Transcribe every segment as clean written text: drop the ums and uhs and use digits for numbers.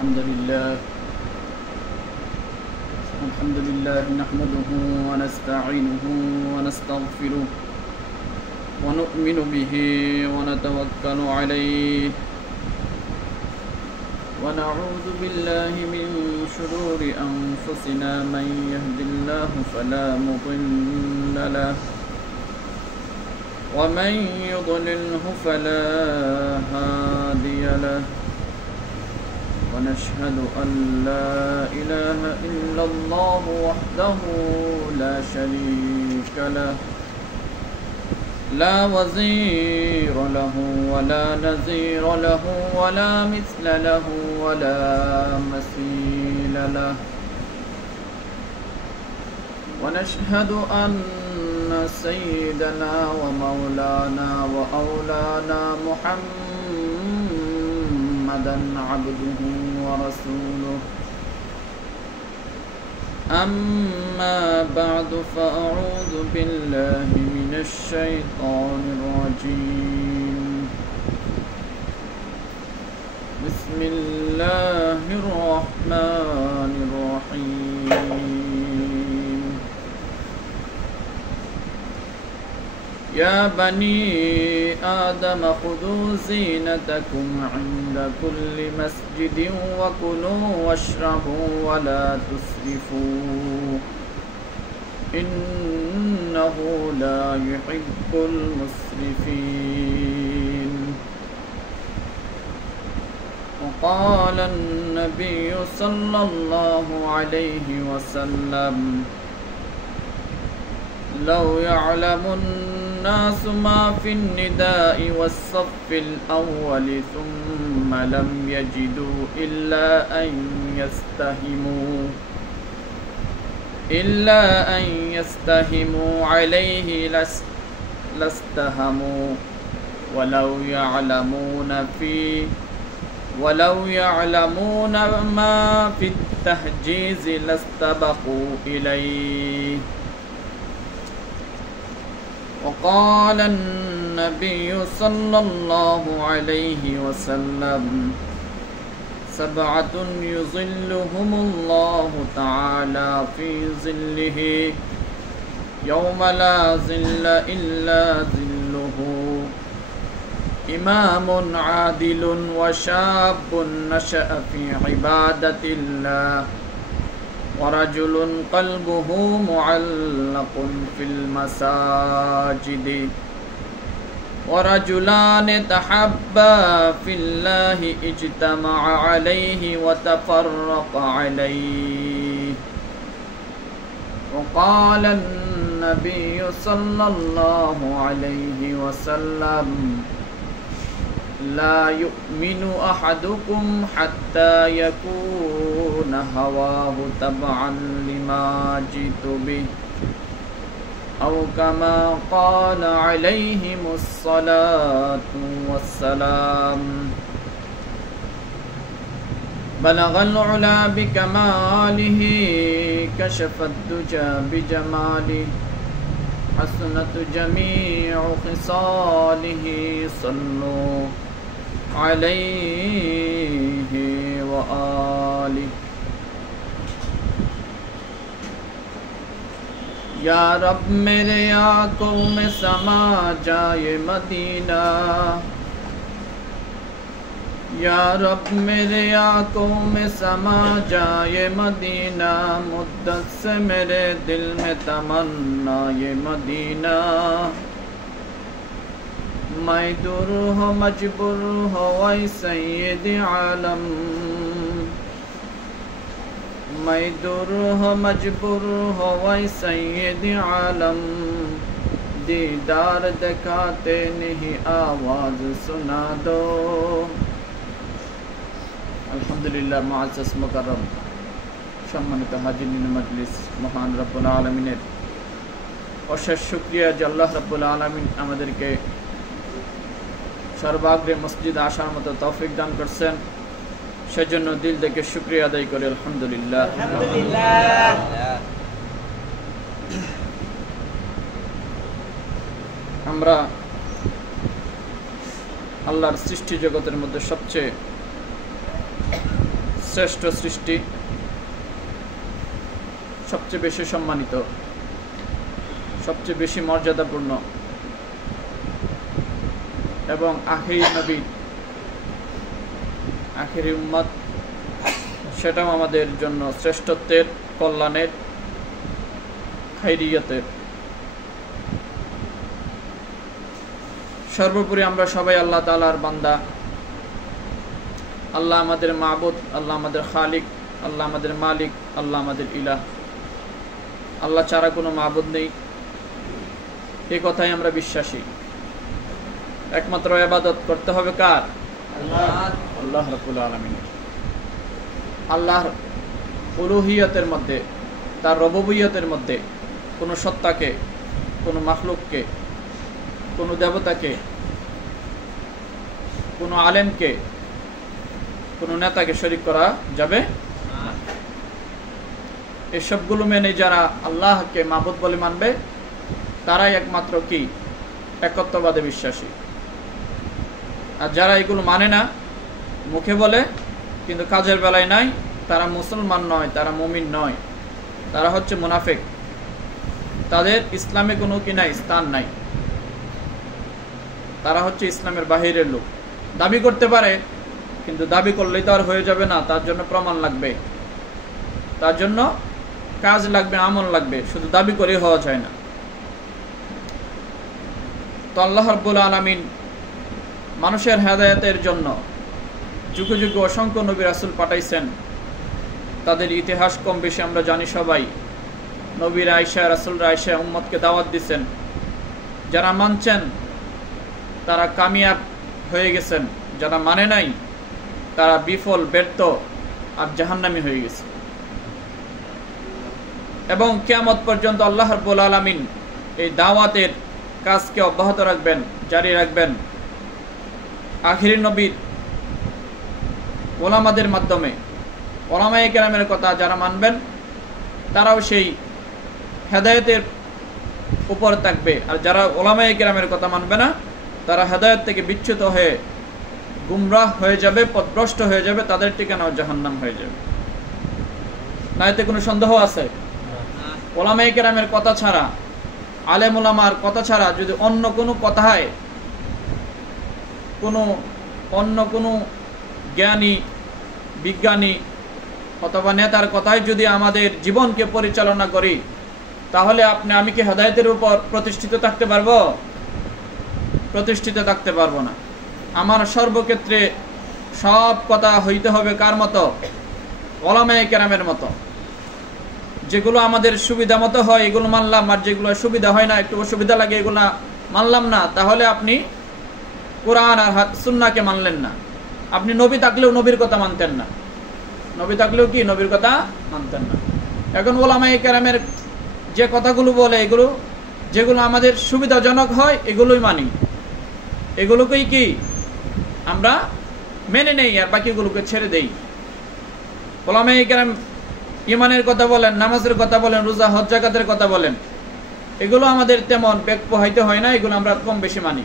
الحمد لله نحمده ونستعينه ونستغفره ونؤمن به ونتوكل عليه ونعوذ بالله من شرور أنفسنا من يهد الله فلا مضل له ومن يضلله فلا هادي له ونشهد أن لا إله إلا الله وحده لا شريك له لا وزير له ولا نظير له ولا مثل له ولا مثيل له ونشهد أن سيدنا ومولانا وأولانا محمدا عبده ورسوله أما بعد فأعوذ بالله من الشيطان الرجيم بسم الله الرحمن الرحيم يا بني آدم خذوا زينتكم عند كل مسجد وكلوا واشربوا ولا تسرفوا إنه لا يحب المسرفين وقال النبي صلى الله عليه وسلم لو يعلم الناس ما في النداء والصف الأول ثم لم يجدوا إلا أن يستهموا عليه لاستهموا ولو يعلمون ما في التحجيز لاستبقوا إليه وقال النبي صلى الله عليه وسلم سبعة يظلهم الله تعالى في ظله يوم لا ظل إلا ظله إمام عادل وشاب نشأ في عبادة الله ورجل قلبه معلق في المساجد ورجلان تحبا في الله اجتمع عليه وتفرق عليه وقال النبي صلى الله عليه وسلم لا يؤمن أحدكم حتى يكون هواه تبعا لما جئت به أو كما قال عليهم الصلاة والسلام بلغ العلا بكماله كشف الدجى بجماله حسنت جميع خصاله صلوا عليه وآله या रब मेरे आंखों में समा जाए मदीना या रब मेरे आंखों में समा जाए मदीना मुद्दत से मेरे दिल में तमन्ना ये मदीना मैं दूर हो मजबूर हो वै सैयद आलम मैं दूर हो मजबूर हो वै सैयद आलम दीदार दिखाते नहीं आवाज सुना दो আলহামদুলিল্লাহ মুআজ্জাজ মুকাররম সম্মানিত হাজিরিন মজলিস মহান রব্বুল আলামিনের অশেষ শুকরিয়া যে আল্লাহ রব্বুল আলামিন আমাদেরকে সর্বাগ্রে মসজিদে আসার মতো তৌফিক দান করেছেন সেজন্য দিল থেকে শুকরিয়া আদায় করি আলহামদুলিল্লাহ আমরা আল্লাহর সৃষ্টি জগতের মধ্যে সবচেয়ে শ্রেষ্ঠ সৃষ্টি, সবচেয়ে বেশি সম্মানিত, সবচেয়ে বেশি মর্যাদাপূর্ণ এবং আখিরি নবী, আখিরি উম্মত, সেটাও আমাদের জন্য শ্রেষ্ঠত্বের, কল্যাণের, খাইরিয়তের। সর্বোপরি আমরা সবাই আল্লাহ তাআলার বান্দা। আল্লাহ আমাদের মাবুদ, আল্লাহ আমাদের খালিক, আল্লাহ আমাদের মালিক, আল্লাহ আমাদের ইলাহ। আল্লাহ ছাড়া কোনো মাবুদ নেই, এই কথাই আমরা বিশ্বাসী। একমাত্র ইবাদত করতে হবে কার? আল্লাহ রাব্বুল আলামিনের। আল্লাহর উলুহিয়তের মধ্যে, তার রুবুবিয়তের মধ্যে কোনো সত্তাকে, কোনো মাখলুককে, কোনো দেবতাকে, কোনো আলেমকে, কোনো নেতাকে শরীক করা যাবে না। এসবগুলো মেনে যারা আল্লাহকে মাবুদ বলে মানবে তারাই একমাত্র কি? একত্ববাদে বিশ্বাসী। আর যারা এগুলো মানে না, মুখে বলে কিন্তু কাজের বেলায় নাই, তারা মুসলমান নয়, তারা মুমিন নয়, তারা হচ্ছে মুনাফিক। তাদের ইসলামে কোনো কি নাই, স্থান নাই। তারা হচ্ছে ইসলামের বাহিরের লোক। দাবি করতে পারে, কিন্তু দাবি করলেই তো আর হয়ে যাবে না, তার জন্য প্রমাণ লাগবে, তার জন্য কাজ লাগবে, আমল লাগবে, শুধু দাবি করে হওয়া যায় না। তো আল্লাহ রাব্বুল আলামিন মানুষের হেদায়েতের জন্য যুগে যুগে অসংখ্য নবী রাসূল পাঠাইছেন। তাদের ইতিহাস কম বেশি আমরা জানি সবাই। নবীর আয়েশা, রাসূলরা আয়েশা উম্মতকে দাওয়াত দিচ্ছেন। যারা মানছেন তারা কামিয়াব হয়ে গেছেন, যারা মানে নাই তারা বিফল, ব্যর্থ আর জাহান্নামী হয়ে গেছে। এবং কিয়ামত পর্যন্ত আল্লাহ রাব্বুল আলামিন এই দাওয়াতের কাজকে অব্যাহত রাখবেন, জারি রাখবেন। আখিরি নবীর ওলামাদের মাধ্যমে, ওলামায়ে কেরামের কথা যারা মানবেন তারাও সেই হেদায়েতের উপর থাকবে। আর যারা ওলামায়ে কেরামের কথা মানবে না, তারা হেদায়েত থেকে বিচ্যুত হয়ে গুমরাহ হয়ে যাবে, পথভ্রষ্ট হয়ে যাবে, তাদের ঠিকানাও জাহান্নাম হয়ে যাবে। না এতে কোনো সন্দেহ আছে? ওলামায়ে কেরামের কথা ছাড়া, আলেম ওলামার কথা ছাড়া যদি অন্য কোনো কথায়, অন্য কোনো জ্ঞানী, বিজ্ঞানী অথবা নেতার কথায় যদি আমাদের জীবনকে পরিচালনা করি, তাহলে আমি কি হেদায়েতের উপর প্রতিষ্ঠিত থাকতে পারবো? প্রতিষ্ঠিত থাকতে পারবো না। আমার সর্বক্ষেত্রে সব কথা হইতে হবে কার মতো? ওলামায়ে কেরামের মতো। যেগুলো আমাদের সুবিধা মতো হয় এগুলো মানলাম, আর যেগুলো সুবিধা হয় না, একটু অসুবিধা লাগে, এগুলো মানলাম না, তাহলে আপনি কোরআন আর সুন্নাহকে মানলেন না। আপনি নবী থাকলেও নবীর কথা মানতেন না, নবী থাকলেও কি নবীর কথা মানতেন না। এখন ওলামায়ে কেরামের যে কথাগুলো বলে, এগুলো যেগুলো আমাদের সুবিধাজনক হয় এগুলোই মানি, এগুলোকেই কি আমরা মেনে নেই, আর বাকিগুলোকে ছেড়ে দেই। ওলামায়ে কেরাম ইমানের কথা বলেন, নামাজের কথা বলেন, রোজা, হজ, যাকাতের কথা বলেন, এগুলো আমাদের তেমন বেগ পোহাইতে হয় না, এগুলো আমরা কম বেশি মানি।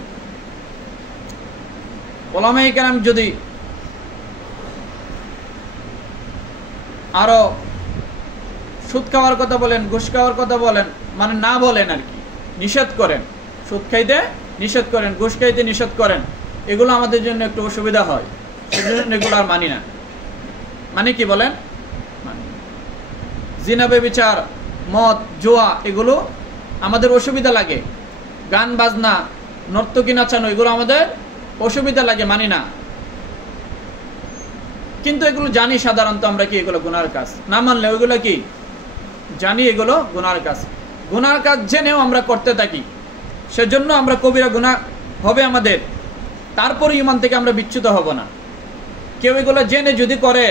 ওলামায়ে কেরাম যদি আরো সুদ খাওয়ার কথা বলেন, ঘুষ খাওয়ার কথা বলেন, মানে না বলেন আর কি, নিষেধ করেন, সুদ খাইতে নিষেধ করেন, ঘুষ খাইতে নিষেধ করেন, এগুলো আমাদের জন্য একটু অসুবিধা হয়, সেজন্য এগুলো আর মানি না। মানে কি বলেন? জিনা, ব্যভিচার, মদ, জুয়া, এগুলো আমাদের অসুবিধা লাগে। গান বাজনা, নর্তকী নাচানো, এগুলো আমাদের অসুবিধা লাগে, মানি না। কিন্তু এগুলো জানি সাধারণত আমরা কি এগুলো গুনার কাজ, না মানলে ওইগুলো কি জানি এগুলো গুনার কাজ। গুনার কাজ জেনেও আমরা করতে থাকি, সেজন্য আমরা কবিরা গুনাহ হবে আমাদের, তারপরে ঈমান থেকে আমরা বিচ্যুত হব না। কেউ এগুলো জেনে যদি করে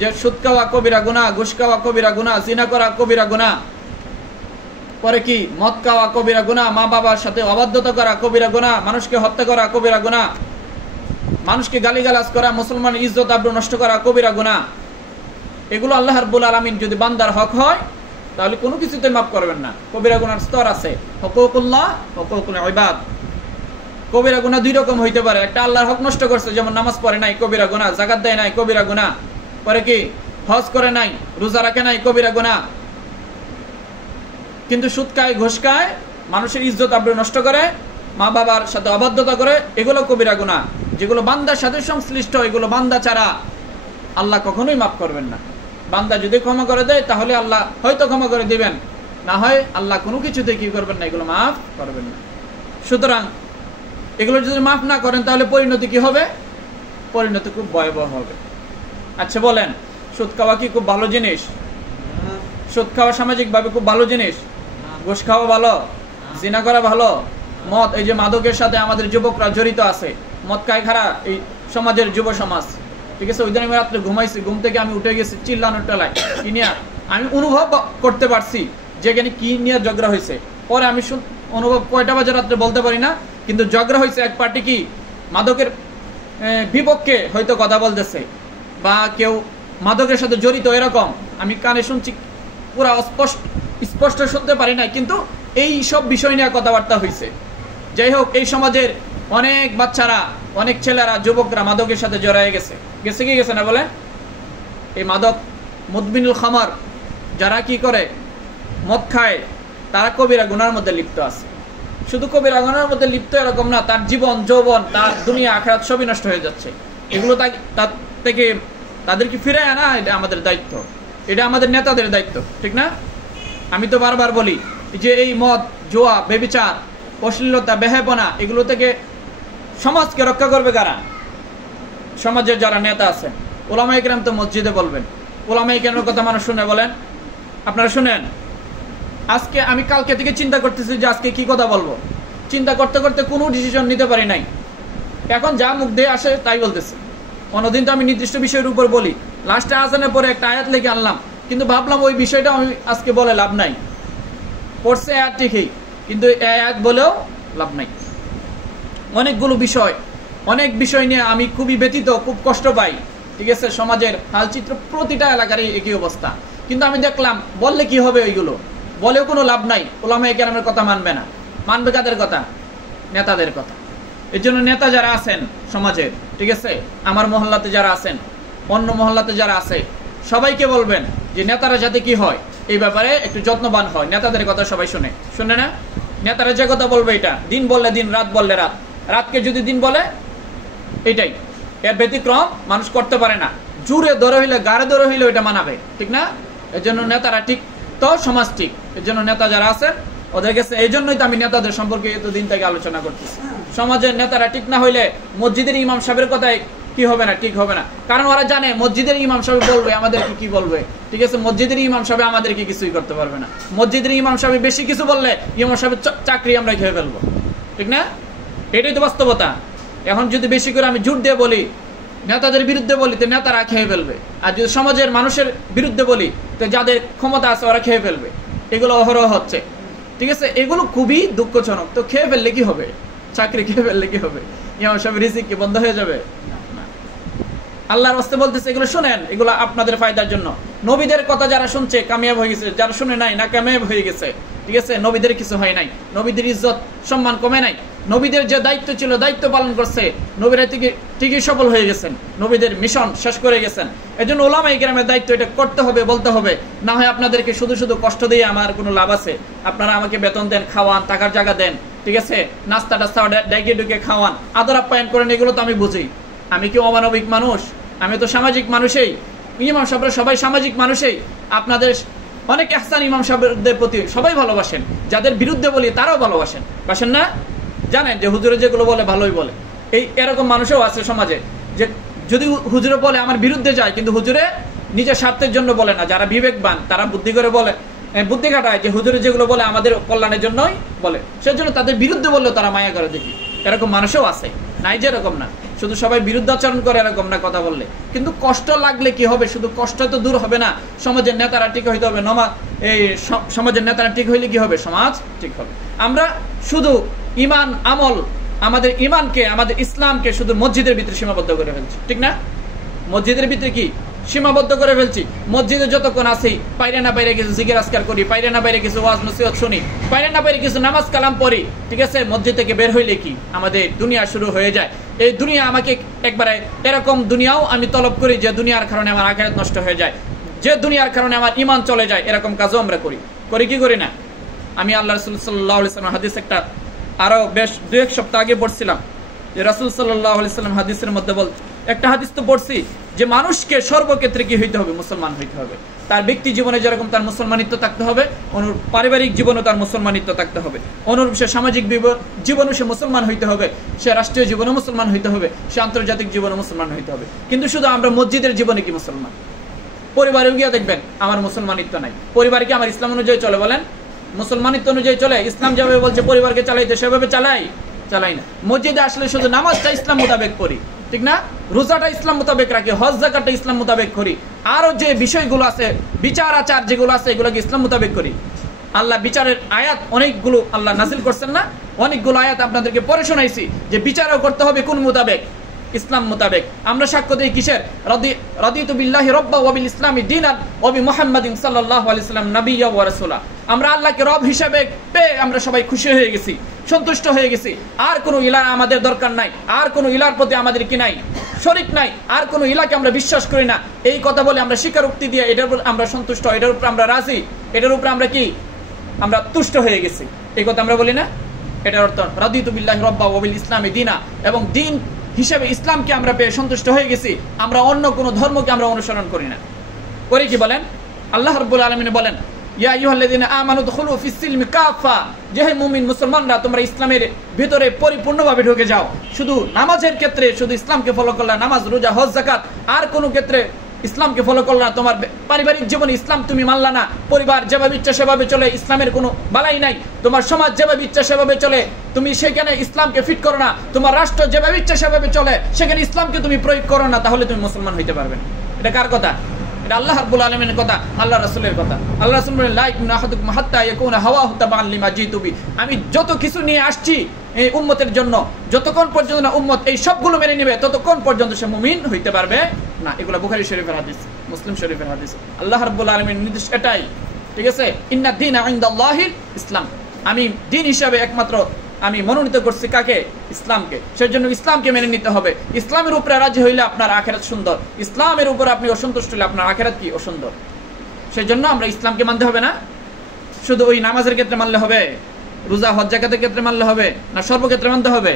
যে সুদ খাওয়া কবিরা গুনাহ, ঘুষ খাওয়া কবিরা গুনাহ, জিনা করা কবিরা গুনাহ, পরে কি মদ খাওয়া কবিরা গুনাহ, মা বাবার সাথে অবাধ্যতা করা কবিরা গুনাহ, মানুষকে হত্যা করা কবিরা গুনাহ, মানুষকে গালিগালাজ করা, মুসলমানের ইজ্জত আবরু নষ্ট করা কবিরা গুনাহ, এগুলো আল্লাহ রাব্বুল আলামিন যদি বান্দার হক হয় তাহলে কোনো কিছুতে মাফ করবেন না। কবিরা গুনার স্তর আছে, হুকুকুল্লাহ, হুকুকুল ইবাদ। কবিরা গুনাহ দুই রকম হইতে পারে। একটা আল্লাহর হক নষ্ট করছে, যেমন নামাজ পড়ে নাই কবিরা গুনাহ, যাকাত দেয় নাই কবিরা গুনাহ, পরে কি হজ করে নাই, রোজা রাখে নাই, কবিরা গুনাহ। কিন্তু সুদ খায়, ঘুষ খায়, মানুষের ইজ্জত আবরু নষ্ট করে, মা বাবার সাথে অবাধ্যতা করে, এগুলো কবিরা গুনাহ। যেগুলো বান্দার সাথে সংশ্লিষ্ট, এগুলো বান্দা ছাড়া আল্লাহ কখনোই মাফ করবেন না। বান্দা যদি ক্ষমা করে দেয় তাহলে আল্লাহ হয়তো ক্ষমা করে দিবেন, না হয় আল্লাহ কোনো কিছুতে কি করবেন না, এগুলো মাফ করবেন না। সুতরাং এগুলো যদি মাফ না করেন তাহলে পরিণতি কি হবে? পরিণতি খুব ভয়াবহ হবে। আচ্ছা বলেন, সুদ খাওয়া কি খুব ভালো জিনিস? সুদ খাওয়া সামাজিকভাবে খুব ভালো জিনিস? ঘুষ খাওয়া ভালো? জিনা করা ভালো? মদ, এই যে মাদকের সাথে আমাদের যুবকরা জড়িত আছে, মদ খায় খারা এই সমাজের যুব সমাজ, ঠিক আছে? ওই দিন আমি রাত্রে ঘুমাইছি, ঘুম থেকে আমি উঠে গেছি চিল্লানোর টেলায়, কি নিয়ে আমি অনুভব করতে পারছি যেখানে কি নিয়ে ঝগড়া হয়েছে। পরে আমি অনুভব কয়টা বাজে রাত্রে বলতে পারি না, কিন্তু ঝগড়া হয়েছে এক পার্টি কি মাদকের বিপক্ষে হয়তো কথা বলতেছে, বা কেউ মাদকের সাথে জড়িত, এরকম আমি কানে শুনছি, পুরা স্পষ্ট শুনতে পারি না, কিন্তু এই সব বিষয় নিয়ে কথাবার্তা হয়েছে। যাই হোক, এই সমাজের অনেক বাচ্চারা, অনেক ছেলেরা, যুবকরা মাদকের সাথে জড়ায় গেছে কি গেছে না বলে? এই মাদক, মুদমিনুল খামার, যারা কি করে মদ খায়, তারা কবিরা গুনার মধ্যে লিপ্ত আছে। শুধু কবিরা গুনার মধ্যে লিপ্ত এরকম না, তার জীবন যৌবন, তার দুনিয়া আখিরাত সবই নষ্ট হয়ে যাচ্ছে। এগুলো তার থেকে তাদেরকে ফিরে আনা এটা আমাদের দায়িত্ব, এটা আমাদের নেতাদের দায়িত্ব, ঠিক না? আমি তো বারবার বলি যে এই মদ, জুয়া, ব্যভিচার, অশ্লীলতা, বেহায়াপনা, এগুলো থেকে সমাজকে রক্ষা করবে কারা? সমাজের যারা নেতা আছেন। ওলামায়ে কেরাম তো মসজিদে বলবেন, ওলামায়ে কেরামের কথা মানুষ শুনে, বলেন আপনারা শুনেন। আজকে আমি কালকে থেকে চিন্তা করতেছি যে আজকে কি কথা বলবো, চিন্তা করতে করতে কোনো ডিসিশন নিতে পারি নাই, এখন যা মুখ দিয়ে আসে তাই বলতেছি। অন্যদিন তো আমি নির্দিষ্ট বিষয়ের উপর বলি, লাস্টে আজানের পরে একটা আয়াত লিখে আনলাম, কিন্তু ভাবলাম ওই বিষয়টা আমি আজকে বলে লাভ নাই, পড়ছে আয়াত ঠিকই, কিন্তু আয়াত বলেও লাভ নাই। অনেকগুলো বিষয়, অনেক বিষয় নিয়ে আমি খুবই ব্যথিত, খুব কষ্ট পাই, ঠিক আছে? সমাজের হালচিত্র প্রতিটা এলাকারই একই অবস্থা, কিন্তু আমি দেখলাম বললে কি হবে, ওইগুলো বলেও কোনো লাভ নাই। ওলামায়ে কেরামের কথা মানবে না, মানবে কাদের কথা? নেতাদের কথা। এর জন্য নেতা যারা আছেন সমাজের, ঠিক আছে, আমার মহল্লাতে যারা আছেন, অন্য মহল্লাতে যারা আছে, সবাইকে বলবেন যে নেতারা যাতে কি হয় এই ব্যাপারে একটু যত্নবান হয়। নেতাদের কথা সবাই শুনে না? নেতারা যে কথা বলবে এটা, দিন বললে দিন, রাত বললে রাত, রাতকে যদি দিন বলে, এটাই, এর ব্যতিক্রম মানুষ করতে পারে না। জুড়ে ধরে হইলে, গাড়ে ধরে হইলে ওইটা মানাবে, ঠিক না? এর জন্য নেতারা ঠিক তো সমাজ ঠিক। এর জন্য নেতা যারা আছেন ওদের কাছে, এই জন্যই তো আমি নেতাদের সম্পর্কে এতদিন থেকে আলোচনা করতেছি। সমাজের নেতারা ঠিক না হইলে মসজিদের ইমাম সাহেবের কথায় কি হবে না, ঠিক হবে না। কারণ ওরা জানে মসজিদের ইমাম সাহেব বলবে আমাদেরকে কি বলবে, ঠিক আছে? মসজিদের ইমাম সাহেব আমাদেরকে কিছুই করতে পারবে না। মসজিদের ইমাম সাহেব বেশি কিছু বললে ইমাম সাহেবের চাকরি আমরা খেয়ে ফেলবো, ঠিক না? এটাই তো বাস্তবতা। এখন যদি বেশি করে আমি জোর দিয়ে বলি, নেতাদের বিরুদ্ধে বলি, তো নেতারা খেয়ে ফেলবে, আর যদি সমাজের মানুষের বিরুদ্ধে বলি, তো যাদের ক্ষমতা আছে ওরা খেয়ে ফেলবে। এগুলো অহরহ হচ্ছে, ঠিক আছে? এগুলো খুবই দুঃখজনক। তো খেয়ে ফেললে কি হবে? চাকরি খেয়ে ফেললে কি হবে? ইমাম সাহেবের রিজিক কি বন্ধ হয়ে যাবে? আল্লাহর রাস্তে বলতেছে, এগুলো শুনেন, এগুলো আপনাদের ফায়দার জন্য। নবীদের কথা যারা শুনছে কামিয়াব হয়ে গেছে, যারা শুনে নাই না কামিয়াব হয়ে গেছে, ঠিক আছে? নবীদের কিছু হয় নাই, নবীদের ইজ্জত সম্মান কমে নাই, নবীদের যে দায়িত্ব ছিল দায়িত্ব পালন করছে, নবীরা ঠিকই সফল হয়ে গেছেন, নবীদের মিশন শেষ করে গেছেন। এজন্য ওলামায়ে কেরামের দায়িত্ব এটা করতে হবে, বলতে হবে। না হয় আপনাদেরকে শুধু শুধু কষ্ট দিয়ে আমার কোনো লাভ আছে? আপনারা আমাকে বেতন দেন, খাওয়ান, টাকার জায়গা দেন, ঠিক আছে, নাস্তা টাস্তা ডেকে ডুকে খাওয়ান, আদর আপ্যায়ন করেন, এগুলো তো আমি বুঝি। আমি কি অমানবিক মানুষ? আমি তো সামাজিক মানুষই। ইমাম সাহেবরা সবাই সামাজিক মানুষই। আপনাদের অনেক ইহসান ইমাম সাহেবদের প্রতি সবাই ভালোবাসেন, যাদের বিরুদ্ধে বলি তারাও ভালোবাসেন, বাসেন না? জানেন যে হুজুরে যেগুলো বলে ভালোই বলে। এরকম মানুষও আছে সমাজে, যে যদি হুজুরে বলে আমার বিরুদ্ধে যায়, কিন্তু হুজুরে নিজের স্বার্থের জন্য বলে না। যারা বিবেকবান তারা বুদ্ধি করে বলে, বুদ্ধি কাটায় যে হুজুরে যেগুলো বলে আমাদের কল্যাণের জন্যই বলে, সেজন্য তাদের বিরুদ্ধে বললেও তারা মায়া করে। দেখি এরকম মানুষও আছে, নাই যে এরকম না, শুধু সবাই বিরুদ্ধাচরণ করে এরকম না কথা বললে। কিন্তু কষ্ট লাগলে কি হবে? শুধু কষ্ট তো দূর হবে না, সমাজের নেতারা ঠিক হইতে হবে। সমাজের নেতারা ঠিক হইলে কি হবে? সমাজ ঠিক হবে। আমরা শুধু ইমান আমল, আমাদের ইমানকে, আমাদের ইসলামকে শুধু মসজিদের ভিতরে সীমাবদ্ধ করে ফেলছি, ঠিক না? মসজিদের ভিতরে কি সীমাবদ্ধ করে ফেলছি? মসজিদে যতক্ষণ আছি, বাইরে না বাইরে কিছু জিকির আজকার করি, বাইরে না বাইরে কিছু ওয়াজ নসিহত শুনি, বাইরে না বাইরে কিছু নামাজ কালাম পড়ি, ঠিক আছে? মসজিদ থেকে বের হইলে কি আমাদের দুনিয়া শুরু হয়ে যায়। এই দুনিয়া আমাকে একবারে এরকম দুনিয়াও আমি তলব করি যে দুনিয়ার কারণে আমার আখিরাত নষ্ট হয়ে যায়, যে দুনিয়ার কারণে আমার ঈমান চলে যায়, এরকম কাজও আমরা করি কি করি না? আমি আল্লাহ রাসূল সাল্লাল্লাহু আলাইহি ওয়াসাল্লাম হাদিস একটা আরো বেশ 2-1 সপ্তাহ আগে পড়ছিলাম যে রাসূল সাল্লাল্লাহু আলাইহি ওয়াসাল্লাম হাদিসের মধ্যে একটা হাদিস তো পড়ছি যে মানুষকে সর্বক্ষেত্রে কি হইতে হবে? মুসলমান হইতে হবে। তার ব্যক্তি জীবনে যেরকম তার মুসলমানিত্ব থাকতে হবে, অনুরূপ পারিবারিক জীবনেও তার মুসলমানিত্ব থাকতে হবে, অনুরূপ সে সামাজিক জীবনেও সে মুসলমান হইতে হবে, সে রাষ্ট্রীয় জীবনে মুসলমান হইতে হবে, সে আন্তর্জাতিক জীবনে মুসলমান হইতে হবে। কিন্তু শুধু আমরা মসজিদের জীবনে কি মুসলমান? পরিবারেও গিয়ে দেখবেন আমার মুসলমানিত্ব নাই। পরিবার কি আমার ইসলাম অনুযায়ী চলে? বলেন, মুসলমানিত্ব অনুযায়ী চলে? ইসলাম যেভাবে বলছে পরিবারকে চালাইতে সেভাবে চালাই না। মসজিদে আসলে শুধু নামাজটা ইসলাম মোতাবেক করি, ঠিক না? রোজাটা ইসলাম মোতাবেক রাখি, হজ যাকাতটা ইসলাম মোতাবেক করি, আরো যে বিষয়গুলো আছে বিচার আচার যেগুলো আছে এগুলোকে ইসলাম মোতাবেক করি। আল্লাহ বিচারের আয়াত অনেকগুলো আল্লাহ নাজিল করছেন না? অনেকগুলো আয়াত আপনাদেরকে পড়ে শোনাইছি যে বিচারও করতে হবে কোন মোতাবেক? ইসলাম মোতাবেক। আমরা সাক্ষ্য দেই কিসের? রাদিতু বিল্লাহি রাব্বা ওয়া বিল ইসলামি দীনান ওয়া বি মুহাম্মাদিন সাল্লাল্লাহু আলাইহি ওয়াসাল্লাম নাবিয়্যা ওয়া রাসূলা। আমরা আল্লাহকে রব হিসেবে পেয়ে আমরা সবাই খুশি হয়ে গেছি, সন্তুষ্ট হয়ে গেছি। আর কোনো ইলাহ আমাদের দরকার নাই, আর কোনো ইলাহর প্রতি আমাদের কি নাই? শরীক নাই, আর কোনো ইলাহকে আমরা বিশ্বাস করি না। এই কথা বলে আমরা স্বীকারোক্তি দিয়ে এটার উপর আমরা সন্তুষ্ট, এটার উপর আমরা রাজি, এটার উপর আমরা কি? আমরা তুষ্ট হয়ে গেছি। এই কথা আমরা বলি না? এটার অর্থ রাদিতু বিল্লাহি রাব্বা ওয়া বিল ইসলামি দীনা, এবং দিন হিসেবে ইসলামকে আমরা পেয়ে সন্তুষ্ট হয়ে গেছি। আমরা অন্য কোনো ধর্মকে আমরা অনুসরণ করি না। করি কি? বলেন, আল্লাহ রাব্বুল আলামিন বলেন ইয়া আইয়ুহাল্লাযীনা আমানু দুখুলু ফিস সিলমি কাফা, যে হে মুমিন মুসলমানরা তোমরা ইসলামের ভিতরে পরিপূর্ণভাবে ঢুকে যাও। শুধু নামাজের ক্ষেত্রে শুধু ইসলামকে ফলো করলা, নামাজ রোজা হজ যাকাত, আর কোনো ক্ষেত্রে ইসলামকে ফলো করলা। তোমার পারিবারিক জীবনে ইসলাম তুমি মানলা না, পরিবার যেভাবে ইচ্ছা সেভাবে চলে, ইসলামের কোনো বালাই নাই। তোমার সমাজ যেভাবে ইচ্ছা সেভাবে চলে, তুমি সেখানে ইসলামকে ফিট করো না। তোমার রাষ্ট্র যেভাবে ইচ্ছা সেভাবে চলে, সেখানে ইসলামকে তুমি প্রয়োগ করো না, তাহলে তুমি মুসলমান হইতে পারবে না। এটা কার কথা? এটা আল্লাহ রাব্বুল আলামিনের কথা, আল্লাহ রাসূলের কথা। আল্লাহ রাসূল বলেন লা ইয়াকুনু আহাদুকুম হাত্তা ইয়াকুনা হাওয়াহু তাবাআন লিমা জিতু বি। আমি যত কিছু নিয়ে আসছি এই উম্মতের জন্য, যতক্ষণ পর্যন্ত না উম্মত এই সবগুলো মেনে নেবে ততক্ষণ পর্যন্ত সে মুমিন হইতে পারবে না। এগুলো বুখারী শরীফের হাদিস, মুসলিম শরীফের হাদিস। আল্লাহ রাব্বুল আলামিনের নির্দেশ এটাই, ঠিক আছে? ইন্না দীনা ইনদাল্লাহিল ইসলাম। আমি দিন হিসাবে একমাত্র আমি মনোনীত করছি কাকে? ইসলামকে। সেজন্য ইসলামকে মেনে নিতে হবে। ইসলামের উপরে রাজি হইলে আপনার আখিরাত সুন্দর, ইসলামের উপর আপনি অসন্তুষ্ট হলে আপনার আখিরাত কি? অসুন্দর। সেজন্য আমরা ইসলামকে মানতে হবে না শুধু ওই নামাজের ক্ষেত্রে মানলে হবে, রোজা হজ যাকাতের ক্ষেত্রে মানলে হবে না, সর্বক্ষেত্রে মানতে হবে।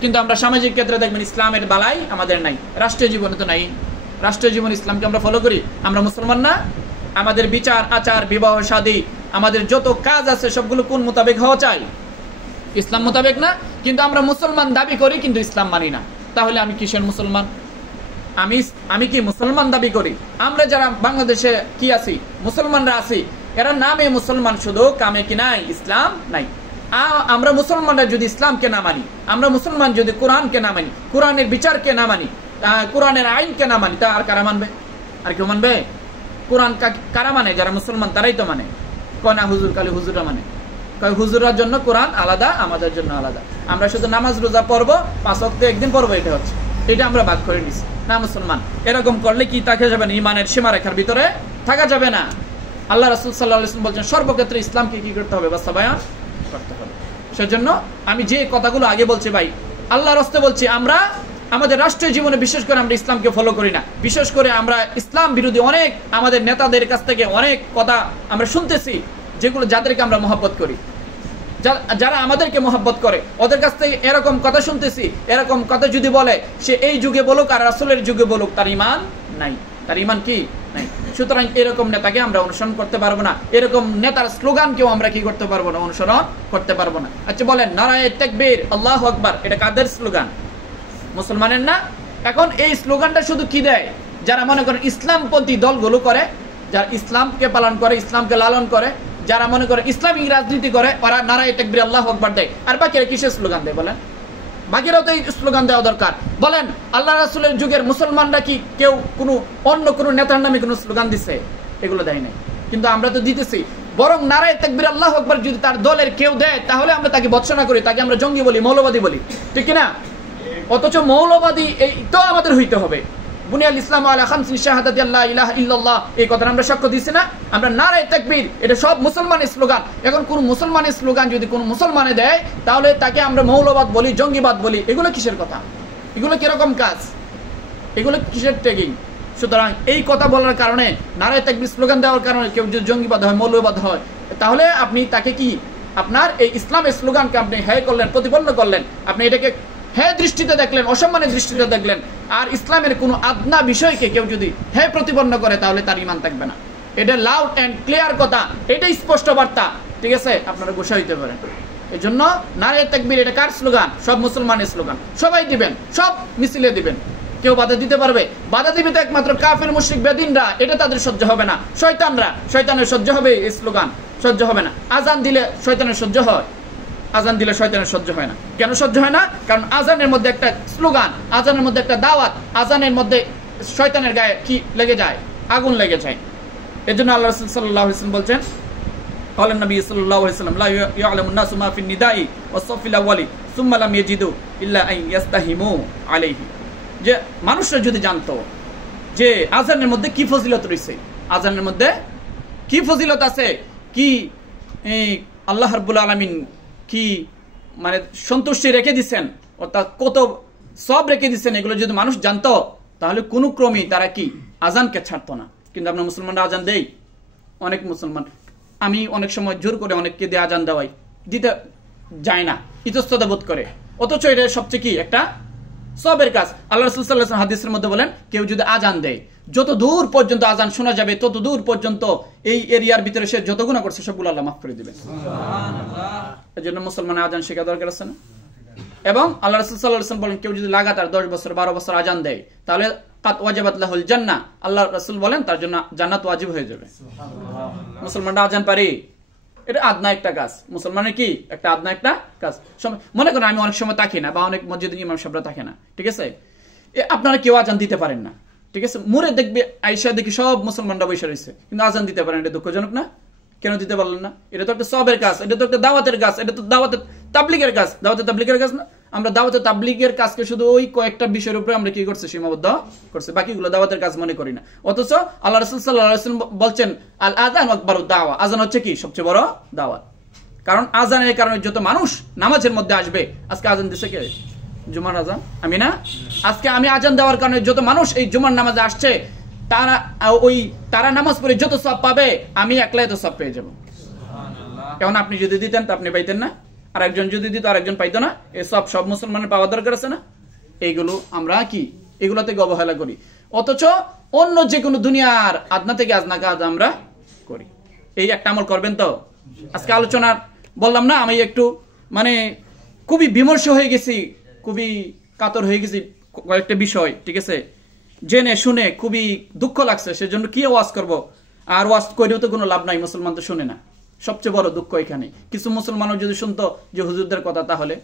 কিন্তু আমরা সামাজিক ক্ষেত্রে দেখবেন ইসলামের বালাই আমাদের নাই, রাষ্ট্রীয় জীবনে তো নাই। রাষ্ট্রীয় জীবন ইসলামকে আমরা ফলো করি, আমরা মুসলমান না? আমাদের বিচার আচার, বিবাহ শাদী, আমাদের যত কাজ আছে সবগুলো কোন মোতাবেক হওয়া চাই? ইসলাম মোতাবেক না? কিন্তু আমরা মুসলমান দাবি করি কিন্তু ইসলাম মানি না। তাহলে আমি কিসের মুসলমান? আমি কি মুসলমান দাবি করি? আমরা যারা বাংলাদেশে কি আছি, মুসলমানরা আছি, এরা নামে মুসলমান, শুধু কামে কি নাই? ইসলাম নাই। আমরা মুসলমানরা যদি ইসলামকে না মানি, আমরা মুসলমান যদি কোরআনকে না মানি, কোরআনের বিচারকে না মানি, কোরআনের আইনকে না মানি, তা আর কারা মানবে? আর কেউ মানবে? কোরআন কারা মানে? যারা মুসলমান তারাই তো মানে। কয় না হুজুর, খালি হুজুররা মানে। কয় হুজুরার জন্য কোরআন আলাদা, আমাদের জন্য আলাদা। আমরা শুধু নামাজ রোজা পড়বো, 5 ওয়াক্ত একদিন পড়বো, এটা হচ্ছে, এটা আমরা ভাগ করে নিছি না মুসলমান। এরকম করলে কি থাকা যাবে না? ইমানের সীমারেখার ভিতরে থাকা যাবে না। আল্লাহ রাসূল সাল্লাল্লাহু আলাইহি ওয়াসাল্লাম বলছেন সর্বক্ষেত্রে ইসলামকে কি করতে হবে? বাস্তবায়ন করতে হবে। সেজন্য আমি যে কথাগুলো আগে বলছি ভাই, আল্লাহর রাস্তে বলছি, আমরা আমাদের রাষ্ট্রীয় জীবনে বিশেষ করে আমরা ইসলামকে ফলো করি না। বিশেষ করে আমরা ইসলাম বিরোধী অনেক আমাদের নেতাদের কাছ থেকে অনেক কথা আমরা শুনতেছি, যেগুলো যাদেরকে আমরা মহব্বত করি, যারা আমাদেরকে মহব্বত করে, ওদের কাছ থেকে এরকম কথা শুনতেছি। এরকম কথা যদি বলে, সে এই যুগে বলুক আর রাসূলের যুগে বলুক, তার ঈমান নাই। তার ঈমান কি? নাই। সুতরাং এরকম নেতাকে আমরা অনুসরণ করতে পারবো না। এরকম নেতার স্লোগানকেও আমরা কি করতে পারবো না? অনুসরণ করতে পারবো না। আচ্ছা বলেন, নারায়ে তাকবীর, আল্লাহু আকবার, এটা কাদের স্লোগান? মুসলমানের না? এখন এই স্লোগানটা শুধু কি দেয়? যারা মনে করেন ইসলামপন্থী দলগুলো করে, যারা ইসলামকে পালন করে, ইসলামকে লালন করে, যারা মনে করে ইসলামিক রাজনীতি করে, ওরা নারায়ে তাকবীর আল্লাহু আকবার দেয়। আর বাকিরা কিসের স্লোগান দেয় বলেন? বাকিরাও তো এই স্লোগান দেওয়া দরকার। বলেন, আল্লাহ রাসূলের যুগের মুসলমানরা কি কেউ অন্য কোনো নেতার নামে কোনো স্লোগান দিছে? এগুলো দেয় নাই। কিন্তু আমরা তো দিতেছি। বরং নারায়ে তাকবীর আল্লাহু আকবার যদি তার দলের কেউ দেয়, তাহলে আমরা তাকে ভৎসনা করি, তাকে আমরা জঙ্গি বলি, মৌলবাদী বলি, ঠিক কিনা? অথচ মৌলবাদী এই তো আমাদের হইতে হবে। বুনিয়াল ইসলাম আলা খামসিন শাহাদাতি আল্লা ইলাহা ইল্লাল্লাহ, এই কথাটা আমরা সাক্ষ্য দিছি না? আমরা নারায়ে তাকবীর, এটা সব মুসলমানের স্লোগান। এখন কোন মুসলমানের স্লোগান যদি কোন মুসলমানে দেয়, তাহলে তাকে আমরা মৌলবাদ বলি, জঙ্গিবাদ বলি। এগুলো কিসের কথা? এগুলো কিরকম কাজ, এগুলো কিসের ট্যাগিং? সুতরাং এই কথা বলার কারণে, নারায়ে তাকবীর স্লোগান দেওয়ার কারণে কেউ যদি জঙ্গিবাদ হয়, মৌলবাদ হয়, তাহলে আপনি তাকে কি আপনার এই ইসলামের স্লোগানকে আপনি হ্যায় করলেন, প্রতিপন্ন করলেন, আপনি এটাকে হ্যাঁ দৃষ্টিতে দেখলেন, অসম্মানের দৃষ্টিতে দেখলেন। আর ইসলামের কোনো আদনা বিষয়কে কেউ যদি হ্যাঁ প্রতিপন্ন করে তাহলে তার ঈমান থাকবে না। এটা লাউড অ্যান্ড ক্লিয়ার কথা, এটাই স্পষ্ট বার্তা, ঠিক আছে? আপনারা গোসা হইতে পারেন। এই জন্য নারায়ে তাকবীর এটা কার স্লোগান? সব মুসলমানের স্লোগান, সবাই দিবেন, সব মিছিলে দিবেন। কেউ বাধা দিতে পারবে? বাধা দিবে তো একমাত্র কাফের, মুশরিক, বেদিনরা। এটা তাদের সহ্য হবে না। শয়তানের সহ্য হবে এই স্লোগান, সহ্য হবে না। আজান দিলে শয়তানের সহ্য হয়, আজান দিলে শয়তানের সহ্য হয় না। কেন সহ্য হয় না? কারণ আজানের মধ্যে একটা স্লোগান, আজানের মধ্যে একটা দাওয়াত, আজানের মধ্যে শয়তানের গায়ে কি লেগে যায়? আগুন লেগে যায়। এর জন্য আল্লাহ রাসূল সাল্লাল্লাহু আলাইহি ওয়াসাল্লাম বলছেন, ক্বালা নবী সাল্লাল্লাহু আলাইহি ওয়াসাল্লাম লা ইয়ালামুন নাসু মা ফিন নিদাই ওয়াস সাফিল আউয়ালি সুম্মা লাম ইয়াজিদু ইল্লা আন ইয়াস্তাহিমু আলাইহি। যে মানুষরা যদি জানতো যে আজানের মধ্যে কি ফজিলত রয়েছে, আজানের মধ্যে কি ফজিলত আছে, কি আল্লাহ রাব্বুল আলামিন কি মানে সন্তুষ্টি রেখে দিচ্ছেন, অর্থাৎ কত সব রেখে দিচ্ছেন, এগুলো যদি মানুষ জানতো তাহলে কোনো ক্রমেই তারা কি আজানকে ছাড়তো না। কিন্তু আমরা মুসলমানরা আজান দেই, অনেক মুসলমান, আমি অনেক সময় জোর করে অনেককে দিয়ে আজান দেওয়াই, দিতে যায় না, ইতস্ততা বোধ করে, অথচ এটা সবচেয়ে কি একটা সবের কাজ। আল্লাহ রাসূল সাল্লাল্লাহু আলাইহি ওয়াসাল্লাম হাদিসের মধ্যে বলেন, কেউ যদি আজান দেয়, যত দূর পর্যন্ত আজান শোনা যাবে তত দূর পর্যন্ত এই এরিয়ার ভিতরে সে যত গুনাহ করছে সবগুলো আল্লাহ মাফ করে দিবেন। সুবহানাল্লাহ। এজন্য মুসলমানের আজান শেখা দরকার আছে না? এবং আল্লাহ রাসূল সাল্লাল্লাহু আলাইহি ওয়াসাল্লাম বলেন, কেউ যদি লাগাতার 10 বছর 12 বছর আজান দেয় তাহলে কাত ওয়াজাবাত লাহুল জান্নাহ, আল্লাহ রাসূল বলেন তার জন্য জান্নাত ওয়াজিব হয়ে যাবে। সুবহানাল্লাহ। মুসলমানরা আজান পারে, এটা আদনা একটা কাজ, মুসলমানের কি একটা আদনা একটা কাজ। মনে করেন আমি অনেক সময় তাকি না, বা অনেক মসজিদের ইমাম সাহেবরা থাকে না, ঠিক আছে? আপনারা কেউ আজান দিতে পারেন না, ঠিক আছে? মুরে দেখবে আয়েশা দেখি সব মুসলমানরা বসে রয়েছে, কিন্তু আজান দিতে পারেন, এটা দুঃখজনক না? কেন দিতে পারলেন না? এটা তো একটা সবের কাজ, এটা তো একটা দাওয়াতের কাজ, এটা তো দাওয়াতের তাবলীগের কাজ, দাওয়াতের তাবলীগের কাজ না? আমরা দাওয়াতের তাবলীগের কাজকে শুধু ওই কয়েকটা বিষয়ের উপরে আমরা কি করছি? সীমাবদ্ধ করছি, বাকিগুলো দাওয়াতের কাজ মনে করি না। অথচ আল্লাহ রাসূল সাল্লাল্লাহু আলাইহি ওয়াসাল্লাম বলছেন, আল আযান আকবারুদ দাওয়া, আযান হচ্ছে কি সবচেয়ে বড় দাওয়াত। কারণ আযানের কারণে যত মানুষ নামাজের মধ্যে আসবে, আজকে আযান দিছে কে? জুমার আযান, আমি না? আজকে আমি আযান দেওয়ার কারণে যত মানুষ এই জুমার নামাজে আসছে, তারা নামাজ পড়ে যত সওয়াব পাবে, আমি একলাই তো সওয়াব পেয়ে যাব। সুবহানাল্লাহ। এখন আপনি যদি দিতেন তো আপনি পাইতেন না, আর একজন যদি দিত আর একজন পাইতো না, এই সব মুসলমানের পাওয়া দরকার আছে না? এইগুলো আমরা কি এগুলো থেকে অবহেলা করি, অথচ অন্য যে কোনো দুনিয়ার আদনা থেকে আজনা কাজ আমরা করি। এই একটা আমল করবেন তো? আজকে আলোচনা বললাম না, আমি একটু মানে খুবই বিমর্ষ হয়ে গেছি, খুবই কাতর হয়ে গেছি কয়েকটা বিষয়, ঠিক আছে? জেনে শুনে খুবই দুঃখ লাগছে, সেজন্য কি ওয়াজ করব, আর ওয়াজ করেও তো কোনো লাভ নাই, মুসলমান তো শুনে না। সবচেয়ে বড় দুঃখ এখানে। কিছু মুসলমানও যদি শুনতো যে হুজুরদের কথা, তাহলে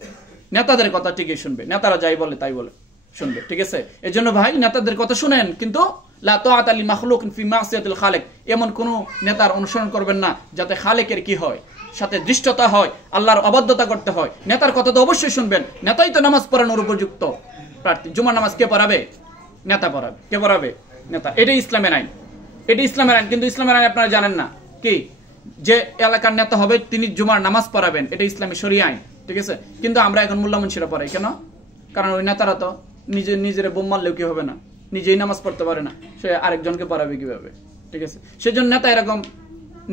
নেতাদের কথা ঠিকই শুনবে, নেতারা যাই বলে তাই বলে শুনবে, ঠিক আছে? এই জন্য ভাই নেতাদের কথা শুনেন, কিন্তু লা তাআতা লি মাখলুকিন ফি মাসিয়াতিল খালিক, এমন কোন নেতার অনুসরণ করবেন না যাতে খালেকের কি হয়, সাথে দৃষ্টতা হয়, আল্লাহর অবাধ্যতা করতে হয়। নেতার কথা তো অবশ্যই শুনবেন, নেতাই তো নামাজ পড়ানোর উপযুক্ত প্রার্থী। জুমার নামাজ কে পড়াবে? নেতা পড়াবে। কে পড়াবে? নেতা। এটাই ইসলামের আইন, এটি ইসলামের আইন। কিন্তু ইসলামের আইন আপনারা জানেন না কি, যে এলাকার নেতা হবে তিনি জুমার নামাজ পড়াবেন, এটা ইসলামী শরিয়া আইন, ঠিক আছে? কিন্তু আমরা এখন মোল্লা মুন্সিরা পড়াই কেন? কারণ ওই নেতারা তো নিজের বোম মারলেও কি হবে না, নিজেই নামাজ পড়তে পারে না, সে আরেকজনকে পড়াবে কিভাবে, ঠিক আছে? সেজন্য নেতা এরকম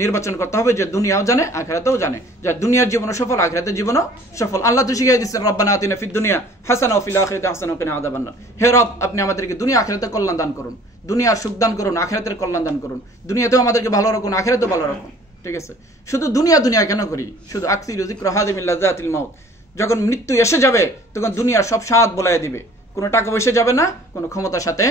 নির্বাচন করতে হবে যে দুনিয়াও জানে আখিরাতেও জানে, যে দুনিয়ার জীবনও সফল আখিরাতের জীবনও সফল। আল্লাহ তো শিখিয়ে দিচ্ছেন, রব্বানা আতিনা ফিদ দুনিয়া হাসানা ওয়া ফিল আখিরাতি হাসানা ওয়া কিনা আযাবান্নার। হে রব, আপনি আমাদেরকে দুনিয়া আখিরাতের কল্যাণ দান করুন, দুনিয়ার সুখ দান করুন, আখিরাতের কল্যাণ দান করুন। দুনিয়াতেও আমাদেরকে ভালো রাখুন, আখিরাতেও ভালো রাখুন, ঠিক আছে? শুধু দুনিয়া কেন করি? শুধু আকসিরু যিকরা হাদিমিল লাযাতিল মাউত, যখন মৃত্যু এসে যাবে তখন দুনিয়ার সব স্বাদ বলায় দিবে, কোনো টাকা পয়সা যাবে না, কোনো ক্ষমতার সাথে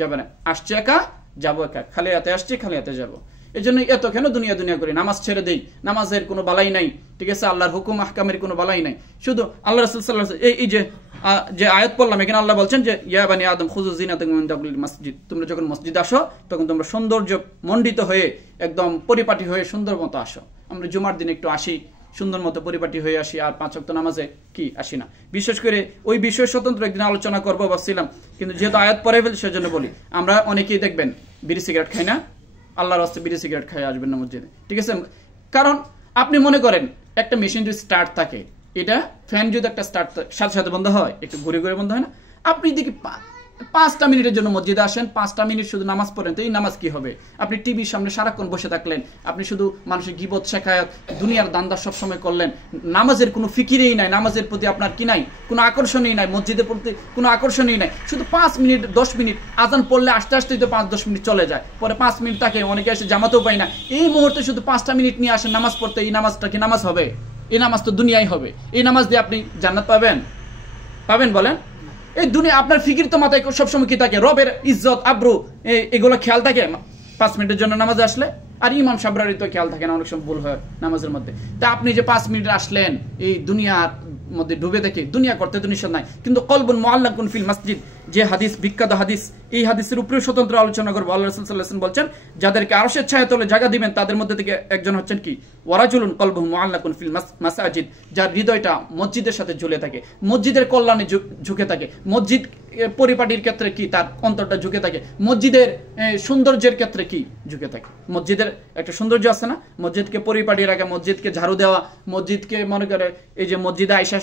যাবে না, আসছে একা যাবো একা, খালি হাতে আসছি খালি হাতে যাবো। এই জন্য এত কেন দুনিয়া করি? নামাজ ছেড়ে দেই, নামাজের কোনো বালাই নাই, ঠিক আছে? আল্লাহর হুকুম আহকামের কোনো বালাই নাই। শুধু আল্লাহ রাসূল সাল্লাল্লাহু আলাইহি ওয়াসাল্লাম এই যে আয়াত পড়লাম, এখানে আল্লাহ বলছেন যে ইয়া বানি আদম খুযু যিনাতাকুম মিন দাখিলিল মসজিদ, তোমরা যখন মসজিদে আসো তখন তোমরা সৌন্দর্য মণ্ডিত হয়ে একদম পরিপাটি হয়ে সুন্দর মতো আসো। আমরা জুমার দিন একটু আসি, সুন্দর মতো পরিপাটি হয়ে আসি, আর 5 ওয়াক্ত নামাজে কি আসি না। বিশেষ করে ওই বিষয়ে স্বতন্ত্র একদিন আলোচনা করবো ভাবছিলাম, কিন্তু যেহেতু আয়াত পড়ে ফেল সেজন্য বলি। আমরা অনেকেই দেখবেন বিড়ি সিগারেট খাই না, আল্লাহর রাস্তে বিড়ি সিগারেট খাই আসবেন না মসজিদে, ঠিক আছে? কারণ আপনি মনে করেন একটা মেশিন যদি স্টার্ট থাকে, এটা ফ্যান যদি একটা স্টার্ট সাথে সাথে বন্ধ হয়, একটু ঘুরে ঘুরে বন্ধ হয় না? আপনি দেখি 5টা মিনিটের জন্য মসজিদে আসেন, 5টা মিনিট শুধু নামাজ পড়েন, তো এই নামাজ কি হবে? আপনি টিভির সামনে সারাক্ষণ বসে থাকলেন, আপনি শুধু মানুষের গীবত শেখায়ত দুনিয়ার দান্দা সবসময় করলেন, নামাজের কোনো ফিকিরেই নাই, নামাজের প্রতি আপনার কি নাই, কোনো আকর্ষণই নাই, মসজিদের প্রতি কোনো আকর্ষণই নাই। শুধু 5 মিনিট 10 মিনিট আজান পড়লে আসতে আসতেই তো 5-10 মিনিট চলে যায়, পরে 5 মিনিট থাকে, অনেকে এসে জামাতেও পায় না। এই মুহূর্তে শুধু 5টা মিনিট নিয়ে আসেন নামাজ পড়তে, এই নামাজটা কি নামাজ হবে? এই নামাজ তো দুনিয়ায় হবে। এই নামাজ দিয়ে আপনি জান্নাত পাবেন? পাবেন বলেন? এই দুনিয়া আপনার ফিকির তো মাথায় সবসময় কি থাকে? রবের ইজ্জত আব্রু এগুলো খেয়াল থাকে 5 মিনিটের জন্য নামাজে আসলে? আর ইমাম সাবরারি তো খেয়াল থাকে না, অনেক সময় ভুল হয় নামাজের মধ্যে। তা আপনি যে 5 মিনিট আসলেন এই দুনিয়ার মধ্যে ডুবে দেখে, দুনিয়া করতে তো নিষেধ নাই, কিন্তু কলবুন মুআল্লাকুন ফিল মসজিদ, যে হাদিস বিখ্যাত হাদিস, এই হাদিসের উপরে স্বতন্ত্র আলোচনা করবো। আল্লাহ রাসূল সাল্লাল্লাহু আলাইহি ওয়াসাল্লাম বলছেন, যাদেরকে আরশের ছায়া তলে জায়গা দিবেন তাদের মধ্যে থেকে একজন হচ্ছেন কি? ওয়ারাজুলুন কলবুহু মুআল্লাকুন ফিল মাসাজিদ, যার হৃদয়টা মসজিদের সাথে ঝুলে থাকে, মসজিদের কল্যাণে ঝুঁকে থাকে, মসজিদ পরিপাটির ক্ষেত্রে কি তার অন্তরটা ঝুঁকে থাকে, মসজিদের সৌন্দর্যের ক্ষেত্রে কি ঝুঁকে থাকে। মসজিদের একটা সৌন্দর্য আছে না? মসজিদকে পরিপাটি রাখা, মসজিদকে ঝাড়ু দেওয়া, মসজিদকে মনে করে এই যে মসজিদে আয়েশা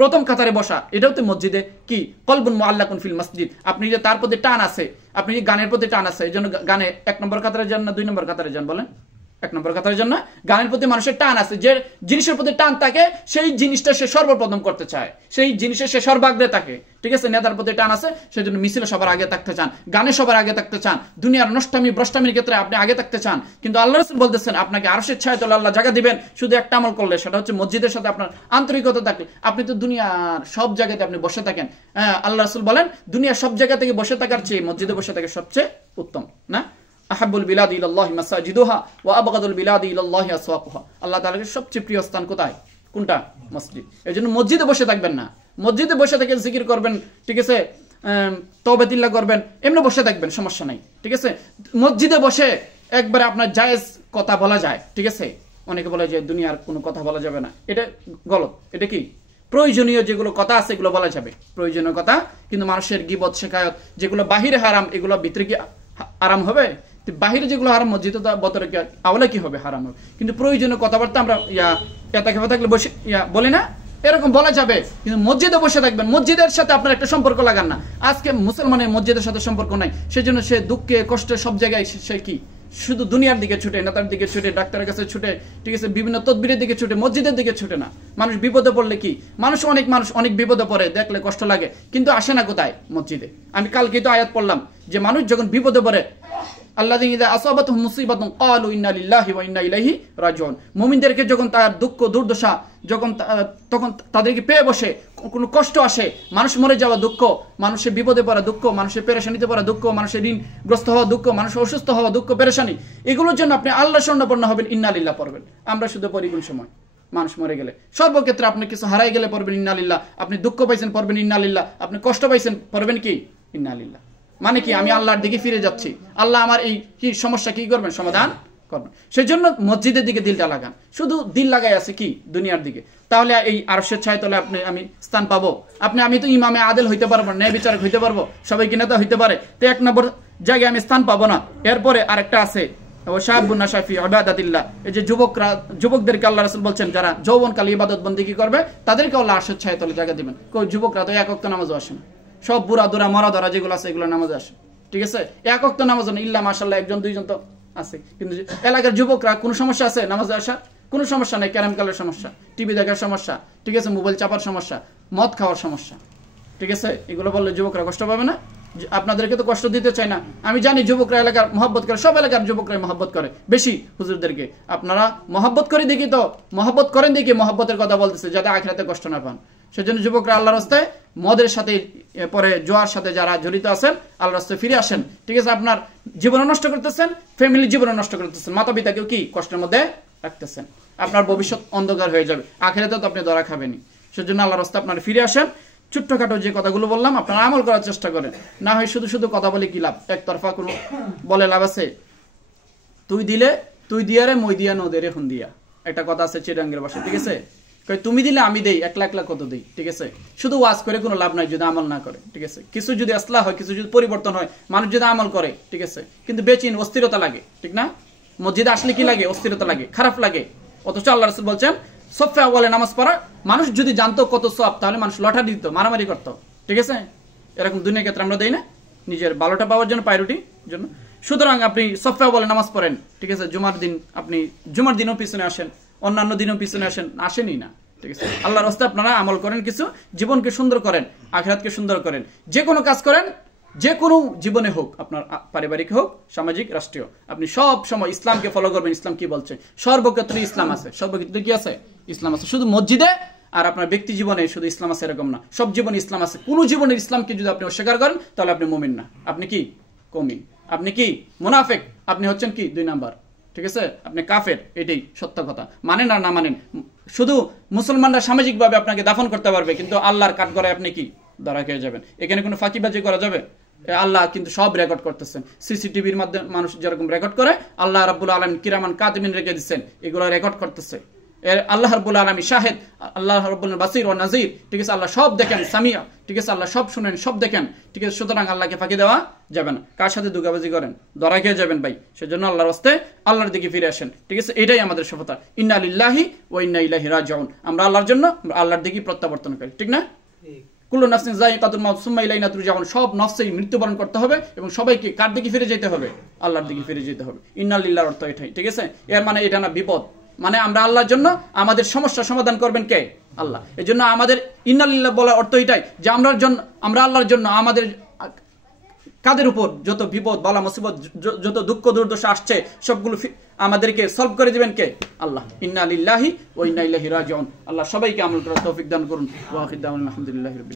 প্রথম কাতারে বসা, এটাও তো মসজিদে কি? কলবুন মুআল্লাকুন ফিল মসজিদ। আপনি যে তার প্রতি টান আছে, আপনি যে গানের প্রতি টান আছে, এই জন্য গানে 1 নম্বর কাতারে যান না 2 নম্বর কাতারে যান বলেন? 1 নম্বর কাতারের জন্য। গানের প্রতি মানুষের টান আছে, যে জিনিসের প্রতি টান থাকে সেই জিনিসটা সে সর্বপ্রথম করতে চায়, সেই জিনিসের সে সর্বাগ্রে থাকে, ঠিক আছে? নেতার প্রতি টান আছে, সেই জন্য মিছিলে সবার আগে থাকতে চান, গানে সবার আগে থাকতে চান, দুনিয়ার নষ্টামি ভ্রষ্টামির ক্ষেত্রে আপনি আগে থাকতে চান। কিন্তু আল্লাহ রাসূল বলতেছেন আপনাকে আরশের ছায়ায় তলে আল্লাহ জায়গা দিবেন শুধু একটা আমল করলে, সেটা হচ্ছে মসজিদের সাথে আপনার আন্তরিকতা থাকলে। আপনি তো দুনিয়ার সব জায়গাতে আপনি বসে থাকেন, আল্লাহ রাসূল বলেন দুনিয়ার সব জায়গা থেকে বসে থাকার চেয়ে মসজিদে বসে থাকা সবচেয়ে উত্তম, না? আহাব্বুল বিলাদি ইলাল্লাহি মাসাজিদুহা ওয়া আবগাদুল বিলাদি ইলাল্লাহি আসওয়াকুহা। আল্লাহ তাআলার সবচেয়ে প্রিয় স্থান কোথায়? কোনটা? মসজিদ। এজন্য মসজিদে বসে থাকবেন না, মসজিদে বসে থেকে জিকির করবেন, ঠিক আছে, তওবাতিল্লাহ করবেন, এমনি বসে থাকবেন, সমস্যা নাই, ঠিক আছে? মসজিদে বসে একবারে আপনার জায়েজ কথা বলা যায়, ঠিক আছে? অনেকে বলে যে দুনিয়ার কোনো কথা বলা যাবে না, এটা গলত। এটা কি? প্রয়োজনীয় যেগুলো কথা আছে এগুলো বলা যাবে, প্রয়োজনীয় কথা। কিন্তু মানুষের গীবত শেখায়ত যেগুলো বাহিরে হারাম, এগুলো ভিতরে কি আরাম হবে? বাহিরে যেগুলো হারাম মসজিদে বতরে আওলা কি হবে? হারাম হবে। কিন্তু প্রয়োজনীয় কথাবার্তা আমরা এতাকাফে থাকলে বসে বলি না, এরকম বলা যাবে। কিন্তু মসজিদে বসে থাকবেন, মসজিদের সাথে আপনার একটা সম্পর্ক লাগান না। আজকে মুসলমানের মসজিদের সাথে সম্পর্ক নাই, সেজন্য সে দুঃখে কষ্টে সব জায়গায় সে কি শুধু দুনিয়ার দিকে ছুটে, নেতার দিকে ছুটে, ডাক্তারের কাছে ছুটে, ঠিক আছে, বিভিন্ন তদবিরের দিকে ছুটে, মসজিদের দিকে ছুটে না। মানুষ বিপদে পড়লে কি? মানুষ অনেক বিপদে পড়ে, দেখলে কষ্ট লাগে, কিন্তু আসে না কোথায়? মসজিদে। আমি কালকে তো আয়াত পড়লাম যে মানুষ যখন বিপদে পড়ে, আল্লাযীনা ইযা আসাবাতুহুম মুসিবাতুন ক্বালু ইন্না লিল্লাহি ওয়া ইন্না ইলাইহি রাজিউন, মুমিনদেরকে যখন তার দুঃখ দুর্দশা তখন তাদেরকে পেয়ে বসে, কোনো কষ্ট আসে, মানুষ মরে যাওয়া দুঃখ, মানুষের বিপদে পড়া দুঃখ, মানুষের পেরেশানিতে পড়া দুঃখ, মানুষের ঋণগ্রস্ত হওয়া দুঃখ, মানুষের অসুস্থ হওয়া দুঃখ পেরেশানি, এগুলোর জন্য আপনি আল্লাহ শরণাপন্ন হবেন, ইন্না লিল্লাহ পড়বেন। আমরা শুধু পড়ি কোন সময়? মানুষ মরে গেলে। সর্বক্ষেত্রে আপনি কিছু হারাই গেলে পড়বেন ইন্না লিল্লাহ, আপনি দুঃখ পাইছেন পড়বেন ইন্না লিল্লাহ, আপনি কষ্ট পাইছেন পড়বেন কি? ইন্না লিল্লাহ। মানে কি? আমি আল্লাহর দিকে ফিরে যাচ্ছি, আল্লাহ আমার এই কি সমস্যা কি করবেন? সমাধান করবেন। সেই জন্য মসজিদের দিকে দিলটা লাগান। শুধু দিল লাগাই আছে কি? দুনিয়ার দিকে। তাহলে এই আরশের ছায়ায় তলে আমি স্থান পাবো? আমি তো ইমামে আদেল হইতে পারবো, ন্যায় বিচারক হইতে পারবো, সবাই কি নেতা হইতে পারে, তো 1 নম্বর জায়গায় আমি স্থান পাবো না। এরপরে আরেকটা আছে, শাবুন নাশা ফি ইবাদাতিল্লাহ, এই যে যুবকদেরকে আল্লাহ রাসূল বলছেন যারা যৌবনকালে ইবাদত বন্দেগী করবে তাদেরকে আল্লাহ আরশের ছায়ায় তলে জায়গা দিবেন। কই যুবকরা তো 1 ওয়াক্ত নামাজও আসে না, সব বুড়া দুরা মরা ধরা যেগুলো আছে এগুলো নামাজ আসে, ঠিক আছে? 1 ওয়াক্ত নামাজ না, ইল্লা মাশাআল্লাহ 1 জন 2 জন তো আছে। কিন্তু এলাকার যুবকরা কোনো সমস্যা আছে নামাজে আসা? কোনো সমস্যা নেই। ক্যারাম খেলার সমস্যা, টিভি দেখার সমস্যা, ঠিক আছে, মোবাইল চাপার সমস্যা, মদ খাওয়ার সমস্যা, ঠিক আছে? এগুলো বললে যুবকরা কষ্ট পাবে না? আপনাদেরকে তো কষ্ট দিতে চাই না। আমি জানি যুবকরা এলাকার মহব্বত করে, সব এলাকার যুবকরাই মহব্বত করে বেশি হুজুরদেরকে। আপনারা মহব্বত করে দেখি তো, মহব্বত করেন দেখি মহব্বতের কথা বলতেছে, যাতে আখিরাতে কষ্ট না পান। সেজন্য যুবকরা আল্লাহর রাস্তায় মদের সাথে পরে জোয়ার সাথে যারা জড়িত আছেন আল্লাহর রাস্তায় ফিরে আসেন, ঠিক আছে? আপনার জীবন নষ্ট করতেছেন, ফ্যামিলির জীবন নষ্ট করতেছেন, মাতা পিতাকেও কি কষ্টের মধ্যে রাখতেছেন। আপনার ভবিষ্যৎ অন্ধকার হয়ে যাবে, আখিরাতে তো আপনি ধরা খাবেনই। সেজন্য আল্লাহর রাস্তায় আপনারা ফিরে আসেন। ছোট্টখাটো যে কথাগুলো বললাম আপনারা আমল করার চেষ্টা করেন, না হয় শুধু কথা বলে কি লাভ? একতরফা কোনো বলে লাভ আছে? তুই দিয়া রে মই দিয়া নদে রে হুন দিয়া, একটা কথা আছে চিরাঙ্গের ভাষায়, ঠিক আছে? তুমি দিলে আমি দেই, 1 লাখ কত দেই, ঠিক আছে? শুধু ওয়াজ করে কোনো লাভ নাই যদি আমল না করে, ঠিক আছে? কিছু যদি আসলা হয়, কিছু যদি পরিবর্তন হয়, মানুষ যদি আমল করে, ঠিক আছে? কিন্তু বেচিন অস্থিরতা লাগে, ঠিক না? মসজিদে আসলে কি লাগে? অস্থিরতা লাগে, খারাপ লাগে। অথচ আল্লাহ রাসূল বলছেন সফে আউয়ালে নামাজ পড়া, মানুষ যদি জানতো কত সওয়াব তাহলে মানুষ লটারি দিত, মারামারি করতো, ঠিক আছে? এরকম দুনিয়ার ক্ষেত্রে আমরা দেই না, নিজের ভালোটা পাওয়ার জন্য, প্রায়োরিটির জন্য। সুতরাং আপনি সফা বলে নামাজ পড়েন, ঠিক আছে, জুমার দিন আপনি জুমার দিনও পিছনে আসেন, অন্যান্য দিনও পিছনে আসেনই না, ঠিক আছে। আল্লাহর রাস্তায় আপনারা আমল করেন, কিছু জীবনকে সুন্দর করেন, আখিরাতকে সুন্দর করেন, যে কোনো কাজ করেন, যে কোনো জীবনে হোক, আপনার পারিবারিক হোক, সামাজিক, রাষ্ট্রীয়, আপনি সব সময় ইসলামকে ফলো করবেন। ইসলাম কি বলছে? সর্বক্ষেত্রে ইসলাম আছে, সর্বক্ষেত্রে কি আছে? ইসলাম আছে। শুধু মসজিদে আর আপনার ব্যক্তি জীবনে শুধু ইসলাম আছে এরকম না, সব জীবনে ইসলাম আছে। কোন জীবনের ইসলামকে যদি আপনি অস্বীকার করেন তাহলে আপনি মুমিন না, আপনি কি কওমি, আপনি কি মুনাফিক, আপনি হচ্ছেন কি 2 নাম্বার, ঠিক আছে, আপনি কাফের। এটাই সত্য কথা, মানেন আর না মানেন। শুধু মুসলমানরা সামাজিকভাবে আপনাকে দাফন করতে পারবে, কিন্তু আল্লাহর কাঠগড়ায় আপনি কি ধরা খেয়ে যাবেন। এখানে কোনো ফাঁকিবাজি করা যাবে? আল্লাহ কিন্তু সব রেকর্ড করতেছেন, সিসিটিভির মাধ্যমে মানুষ যেরকম রেকর্ড করে, আল্লাহ রাব্বুল আলামিন কিরামান কাতিবিন রেখে দিচ্ছেন, এগুলো রেকর্ড করতেছে। আল্লাহ রাব্বুল আলামিন শাহেদ, আল্লাহ রাব্বুল বাসির ও নাজির, ঠিক আছে, আল্লাহ সব দেখেন, সামিয়া, ঠিক আছে, আল্লাহ সব শুনেন, সব দেখেন, ঠিক আছে। সুতরাং আল্লাহকে ফাঁকি দেওয়া যাবে না। কার সাথে দুগাবাজি করেন, ধরা খেয়ে যাবেন ভাই। সেজন্য আল্লাহর রাস্তে আল্লাহর দিকে ফিরে আসেন, ঠিক আছে। এটাই আমাদের সফলতা। ইন্না লিল্লাহি ওয়া ইন্না ইলাইহি রাজিউন। আমরা আল্লাহর জন্য আল্লাহর দিকে প্রত্যাবর্তন করি, ঠিক না? কুল্লু নাফসিন যায়িকাতুল মাউত সুম্মা ইলাইনা তুরজাউন। সব নফসেই মৃত্যুবরণ করতে হবে এবং সবাইকে কার দিকে ফিরে যেতে হবে? আল্লাহর দিকে ফিরে যেতে হবে। ইন্না লিল্লাহর অর্থ এটাই, ঠিক আছে। এর মানে এটা না বিপদ, মানে আমরা আল্লাহর জন্য আমাদের সমস্যা সমাধান করবেন কে? আল্লাহ। এই জন্য আমাদের ইন্না লিল্লাহ বলার অর্থ এটাই যে আমরা আল্লাহর জন্য আমাদের কাদের উপর যত বিপদ, বালা মুসিবত, যত দুঃখ দুর্দশা আসছে সবগুলো আমাদেরকে সলভ করে দিবেন কে? আল্লাহ। ইন্না লিল্লাহি ওয়া ইন্না ইলাইহি রাজিউন। আল্লাহ সবাইকে আমল করার তৌফিক দান করুন। ওয়া আখিরু দাওয়ানা আলহামদুলিল্লাহি রাব্বিল